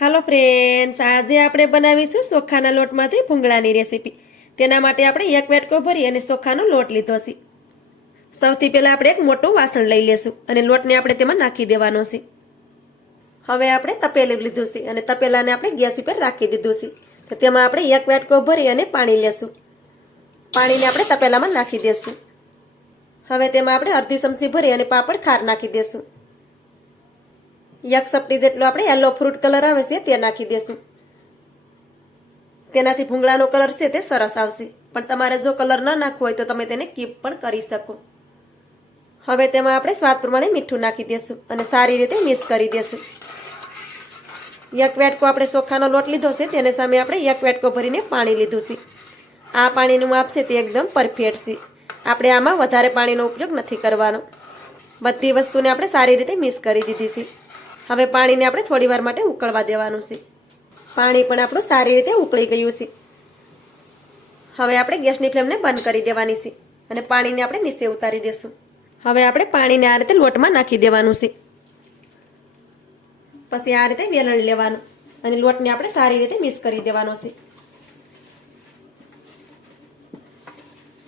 હાલો friends, આજે આપણે બનાવીશું ચોખાના લોટમાંથી ભૂંગળાની રેસીપી. તેના માટે આપણે એક વાટકો ભરી અને ચોખાનો લોટ લીધો છે. સૌથી પહેલાં આપણે એક મોટું વાસણ લઈ લેશું અને લોટને આપણે તેમાં નાખી દેવાનો છે. હવે આપણે તપેલું લીધું છે અને તપેલાને આપણે ગેસ ઉપર રાખી દીધું છે. તો તેમાં આપણે એક વાટકો ભરી અને પાણી લેશું. પાણીને આપણે તપેલામાં નાખી દેશું. હવે તેમાં આપણે અડધી ચમચી ભરી અને પાપડ ખાર નાખી દેશું. એક ચપટી જેટલો આપણે યલો ફ્રૂટ કલર આવે છે તે નાખી દેશું. તેનાથી ભૂંગળાનો કલર છે તે સરસ આવશે, પણ તમારે જો કલર ન નાખવો હોય તો તમે તેને કીપ પણ કરી શકો. હવે તેમાં આપણે સ્વાદ પ્રમાણે મીઠું નાખી દેશું અને સારી રીતે મિક્સ કરી દેશું. એક વાટકો આપણે ચોખાનો લોટ લીધો છે, તેને સામે આપણે એક વાટકો ભરીને પાણી લીધું છે. આ પાણીનું માપ છે તે એકદમ પરફેક્ટ છે. આપણે આમાં વધારે પાણીનો ઉપયોગ નથી કરવાનો. બધી વસ્તુને આપણે સારી રીતે મિક્સ કરી દીધી છે. હવે પાણીને આપણે થોડી વાર માટે ઉકળવા દેવાનું છે. પાણી પણ આપણું સારી રીતે ઉકળી ગયું છે. હવે આપણે ગેસની ફ્લેમને બંધ કરી દેવાની છે અને પાણીને આપણે નીચે ઉતારી દેશું. હવે આપણે પાણીને આ રીતે લોટમાં નાખી દેવાનું છે. પછી આ રીતે વેલણ લેવાનું અને લોટને આપણે સારી રીતે મિક્સ કરી દેવાનો છે.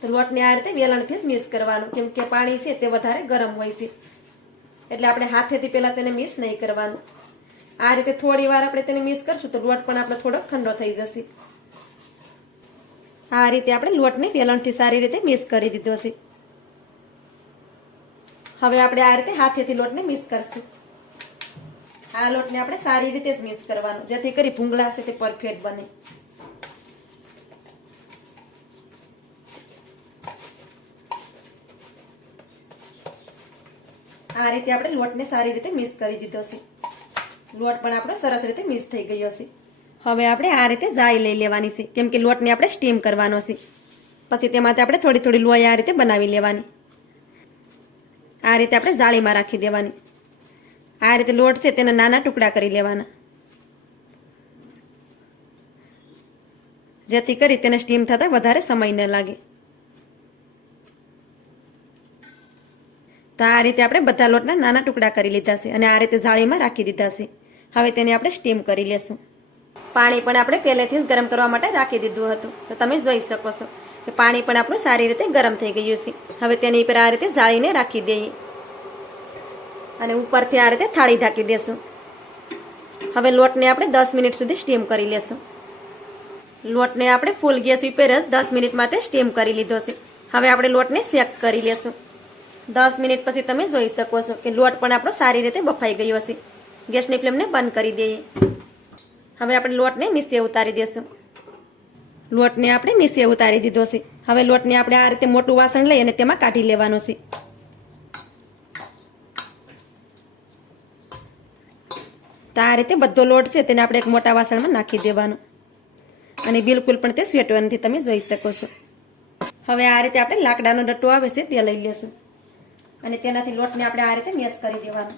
તો લોટને આ રીતે વેલણથી જ મિક્સ કરવાનું, કેમ કે પાણી છે તે વધારે ગરમ હોય છે, એટલે આપણે હાથેથી પહેલાં તેને મિક્સ નહીં કરવાનું. આ રીતે થોડી વાર આપણે તેને મિક્સ કરશું તો લોટ પણ આપણો થોડોક ઠંડો થઈ જશે. આ રીતે આપણે લોટને વેલણથી સારી રીતે મિક્સ કરી દીધો છે. હવે આપણે આ રીતે હાથેથી લોટને મિક્સ કરશું. આ લોટને આપણે સારી રીતે જ મિક્સ કરવાનો, જેથી કરી ભૂંગળા છે તે પરફેક્ટ બને. આ રીતે આપણે લોટને સારી રીતે મિક્સ કરી દીધો છે. લોટ પણ આપણો સરસ રીતે મિક્સ થઈ ગયો છે. હવે આપણે આ રીતે જાળી લઈ લેવાની છે, કેમ કે લોટને આપણે સ્ટીમ કરવાનો છે. પછી તેમાંથી આપણે થોડી થોડી લોહી આ રીતે બનાવી લેવાની. આ રીતે આપણે જાળીમાં રાખી દેવાની. આ રીતે લોટ છે તેના નાના ટુકડા કરી લેવાના, જેથી કરી તેને સ્ટીમ થતાં વધારે સમય ન લાગે. તો આ રીતે આપણે બધા લોટના નાના ટુકડા કરી લીધા છે અને આ રીતે જાળીમાં રાખી દીધા છે. હવે તેને આપણે સ્ટીમ કરી લેશું. પાણી પણ આપણે પહેલેથી જ ગરમ કરવા માટે રાખી દીધું હતું, તો તમે જોઈ શકો છો કે પાણી પણ આપણું સારી રીતે ગરમ થઈ ગયું છે. હવે તેની ઉપર આ રીતે જાળીને રાખી દઈએ અને ઉપરથી આ રીતે થાળી ઢાંકી દેશું. હવે લોટને આપણે 10 મિનિટ સુધી સ્ટીમ કરી લેશું. લોટને આપણે ફૂલ ગેસ ઉપર જ 10 મિનિટ માટે સ્ટીમ કરી લીધો છે. હવે આપણે લોટને શેક કરી લેશું. 10 મિનિટ પછી તમે જોઈ શકો છો કે લોટ પણ આપણો સારી રીતે બફાઈ ગયો હશે. ગેસની ફ્લેમને બંધ કરી દઈએ. હવે આપણે લોટને નીચે ઉતારી દેશું. લોટને આપણે નીચે ઉતારી દીધો છે. હવે લોટને આપણે આ રીતે મોટું વાસણ લઈ અને તેમાં કાઢી લેવાનો છે. તો આ રીતે બધો લોટ છે તેને આપણે એક મોટા વાસણમાં નાખી દેવાનો અને બિલકુલ પણ તે સ્વેટો નથી, તમે જોઈ શકો છો. હવે આ રીતે આપણે લાકડાનો ડટ્ટો આવે છે તે લઈ લેશું અને તેનાથી લોટને આપણે આ રીતે મેશ કરી દેવાનો.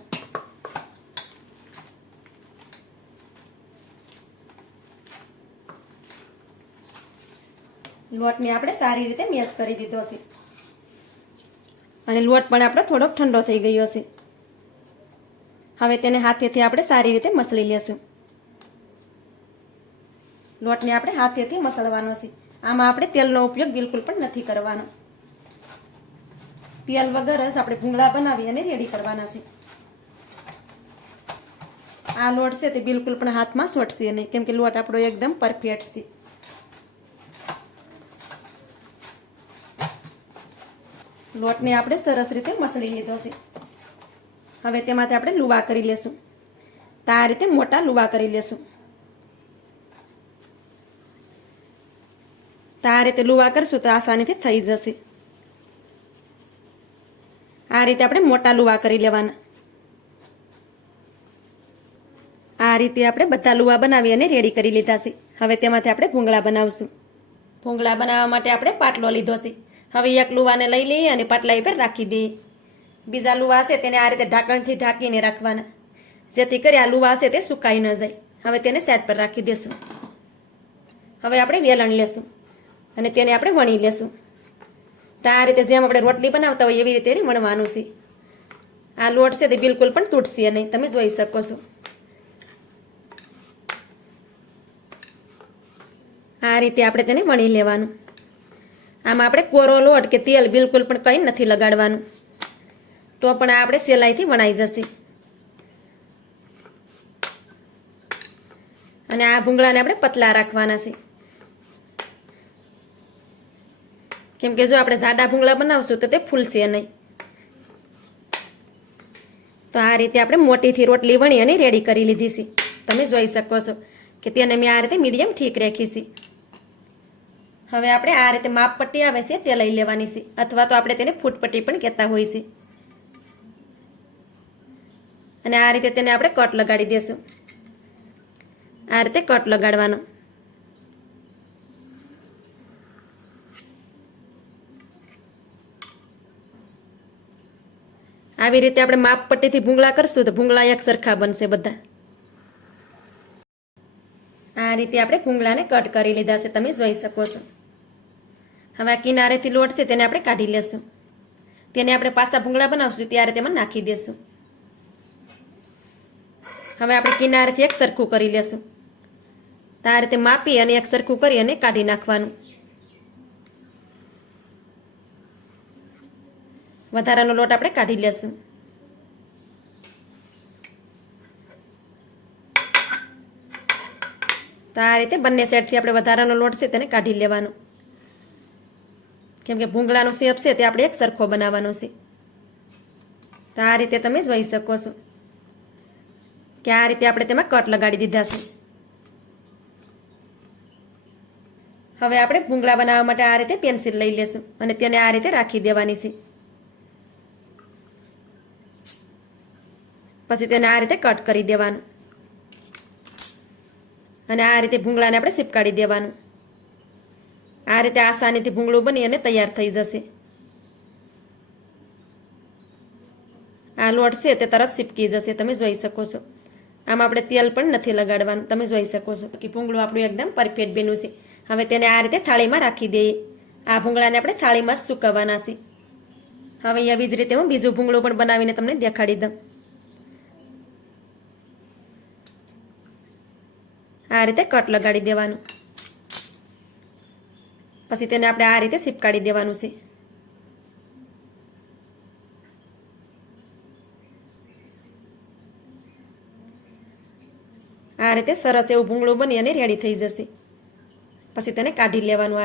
લોટને આપણે સારી રીતે મેશ કરી દીધો છે અને લોટ પણ આપણો થોડોક ઠંડો થઈ ગયો છે. હવે તેને હાથેથી આપણે સારી રીતે મસળી લેશું. લોટને આપણે હાથેથી મસળવાનો છે. આમાં આપણે તેલનો ઉપયોગ બિલકુલ પણ નથી કરવાનો. તેલ વગર જ આપણે ભૂંગળા બનાવી અને રેડી કરવાના છે. આ લોટ છે તે બિલકુલ પણ હાથમાં સોટશે નહીં, કેમ કે લોટ આપણો એકદમ પરફેક્ટ છે. લોટને આપણે સરસ રીતે મસળી લીધો છે. હવે તેમાંથી આપણે લુવા કરી લેશું. તો આ રીતે મોટા લુવા કરી લેશું. તો આ રીતે લુવા કરશું તો આસાનીથી થઈ જશે. આ રીતે આપણે મોટા લુવા કરી લેવાના. આ રીતે આપણે બધા લુવા બનાવી અને રેડી કરી લીધા છે. હવે તેમાંથી આપણે ભૂંગળા બનાવશું. ભૂંગળા બનાવવા માટે આપણે પાટલો લીધો છે. હવે એક લુવાને લઈ લઈએ અને પાટલા ઉપર રાખી દઈએ. બીજા લુવા છે તેને આ રીતે ઢાંકણથી ઢાંકીને રાખવાના, જેથી કરી આ લુવા છે તે સુકાઈ ન જાય. હવે તેને સાઈડ પર રાખી દેશું. હવે આપણે વેલણ લેશું અને તેને આપણે વણી લેશું. તો આ રીતે જેમ આપણે રોટલી બનાવતા હોય એવી રીતે વણવાનું છે. આ લોટ છે તે બિલકુલ પણ તૂટશે નહીં, તમે જોઈ શકો છો. આ રીતે આપણે તેને વણી લેવાનું. આમાં આપણે કોરો લોટ કે તેલ બિલકુલ પણ કંઈ નથી લગાડવાનું, તો પણ આ આપણે સહેલાઈથી વણાઈ જશે. અને આ ભૂંગળાને આપણે પતલા રાખવાના છે, કેમ કે જો આપણે જાડા ભૂંગળા બનાવશું તો તે ફૂલશે નહીં. તો આ રીતે આપણે મોટીથી રોટલી વણી અને રેડી કરી લીધી છે. તમે જોઈ શકો છો કે તેને મેં આ રીતે મીડિયમ ઠીક રાખી છે. હવે આપણે આ રીતે માપપટ્ટી આવે છે તે લઈ લેવાની છે, અથવા તો આપણે તેને ફૂટપટ્ટી પણ કહેતા હોય છે. અને આ રીતે તેને આપણે કટ લગાડી દેશું. આ રીતે કટ લગાડવાનો. આવી રીતે આપણે માપપટ્ટીથી ભૂંગળા કરશું તો ભૂંગળા એક સરખા બનશે બધા. આ રીતે આપણે ભૂંગળાને કટ કરી લીધા છે, તમે જોઈ શકો છો. હવે આ કિનારેથી લોટ છે તેને આપણે કાઢી લેશું. તેને આપણે પાછા ભૂંગળા બનાવશું ત્યારે તેમાં નાખી દેશું. હવે આપણે કિનારેથી એક સરખું કરી લેશું. તો આ રીતે માપી અને એક સરખું કરી અને કાઢી નાખવાનું. વધારાનો લોટ આપણે કાઢી લેશું. તો આ રીતે બંને સાઈડથી આપણે વધારાનો લોટ છે તેને કાઢી લેવાનો, કેમ કે ભૂંગળાનો શેપ છે તે આપણે એક સરખો બનાવવાનો છે. તો આ રીતે તમે જોઈ શકો છો કે આ રીતે આપણે તેમાં કટ લગાડી દીધા છે. હવે આપણે ભૂંગળા બનાવવા માટે આ રીતે પેન્સિલ લઈ લેશું અને તેને આ રીતે રાખી દેવાની છે. પછી તેને આ રીતે કટ કરી દેવાનું અને આ રીતે ભૂંગળાને આપણે ચીપકાડી દેવાનું. આ રીતે આસાનીથી ભૂંગળું બની અને તૈયાર થઈ જશે. આ લોટ છે તે તરત ચીપકી જશે, તમે જોઈ શકો છો. આમાં આપણે તેલ પણ નથી લગાડવાનું, તમે જોઈ શકો છો કે ભૂંગળું આપણું એકદમ પરફેક્ટ બન્યું છે. હવે તેને આ રીતે થાળીમાં રાખી દઈએ. આ ભૂંગળાને આપણે થાળીમાં જ સૂકવવાના છે. હવે એવી જ રીતે હું બીજું ભૂંગળું પણ બનાવીને તમને દેખાડી દઉં. આ રીતે કટ લગાડી દેવાનું. પછી તેને આપણે આ રીતે ચીપકાડી દેવાનું છે. આ રીતે સરસ એવું ભૂંગળું બની અને રેડી થઈ જશે. પછી તેને કાઢી લેવાનું.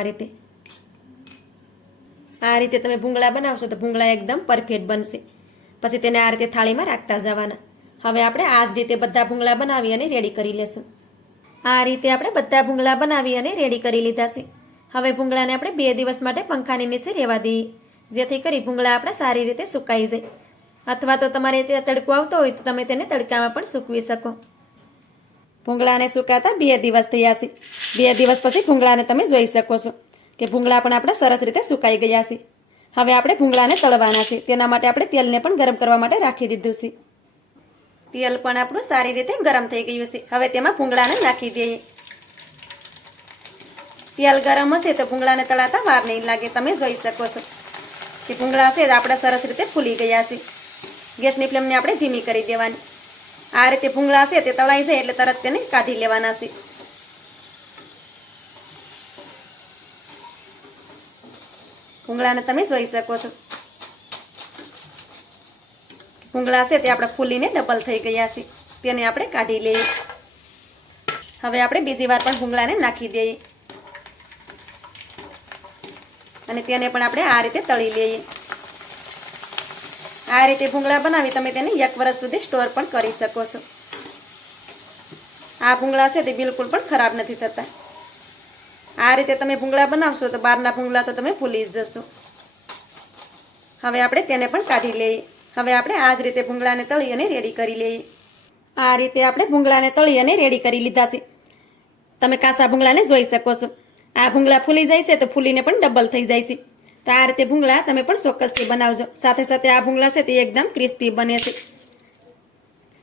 આ રીતે તમે ભૂંગળા બનાવશો તો ભૂંગળા એકદમ પરફેક્ટ બનશે. પછી તેને આ રીતે થાળીમાં રાખતા જવાના. હવે આપણે આ જ રીતે બધા ભૂંગળા બનાવી અને રેડી કરી લેશું. આ રીતે આપણે બધા ભૂંગળા બનાવી અને રેડી કરી લીધા છે. હવે ભૂંગળાને આપણે 2 દિવસ માટે પંખાની નીચે રહેવા દઈએ, જેથી કરી ભૂંગળા આપણે સારી રીતે સુકાઈ જાય. અથવા તો તમારે ત્યાં તડકો આવતો હોય તો તમે તેને તડકામાં પણ સૂકવી શકો. ભૂંગળાને સુકાતા 2 દિવસ થયા છે. 2 દિવસ પછી ભૂંગળાને તમે જોઈ શકો છો કે ભૂંગળા પણ આપણે સરસ રીતે સુકાઈ ગયા છે. હવે આપણે ભૂંગળાને તળવાના છે. તેના માટે આપણે તેલને પણ ગરમ કરવા માટે રાખી દીધું છે. તેલ પણ આપણું સારી રીતે ગરમ થઈ ગયું છે. હવે તેમાં ભૂંગળાને નાખી દઈએ. તેલ ગરમ હશે તો ભૂંગળાને તળાતા વાર નહીં લાગે. તમે જોઈ શકો છો કે ભૂંગળા છે આપણા સરસ રીતે ફૂલી ગયા છે. ગેસની ફ્લેમને આપણે ધીમી કરી દેવાની. આ રીતે ભૂંગળા છે તે તળાઈ જાય એટલે તરત તેને કાઢી લેવાના છે. ભૂંગળાને તમે જોઈ શકો છો. ભૂંગળા છે તે આપણે ફૂલીને ડબલ થઈ ગયા છે. તેને આપણે કાઢી લઈએ. હવે આપણે બીજી વાર પણ ભૂંગળાને નાખી દઈએ અને તેને પણ આપણે આ રીતે તળી લઈએ. આ રીતે ભૂંગળા બનાવી તમે તેને 1 વર્ષ સુધી સ્ટોર પણ કરી શકો છો. આ ભૂંગળા છે તે બિલકુલ પણ ખરાબ નથી થતા. આ રીતે તમે ભૂંગળા બનાવશો તો બહારના ભૂંગળા તો તમે ભૂલી જ જશો. હવે આપણે તેને પણ કાઢી લઈએ. હવે આપણે આ જ રીતે ભૂંગળાને તળી અને રેડી કરી લઈએ. આ રીતે આપણે ભૂંગળાને તળી અને રેડી કરી લીધા છે. તમે કાચા ભૂંગળાને જોઈ શકો છો. આ ભૂંગળા ફૂલી જાય છે તો ફૂલીને પણ ડબલ થઈ જાય છે. તો આ રીતે ભૂંગળા તમે પણ ચોક્કસથી બનાવજો. સાથે સાથે આ ભૂંગળા છે તે એકદમ ક્રિસ્પી બને છે.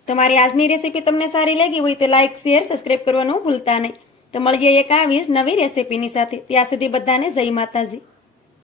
તો મારી આજની રેસીપી તમને સારી લાગી હોય તો લાઇક, શેર, સબસ્ક્રાઈબ કરવાનું ભૂલતા નહીં. તો મળીએ એક આવી જ નવી રેસીપીની સાથે. ત્યાં સુધી બધાને જય માતાજી.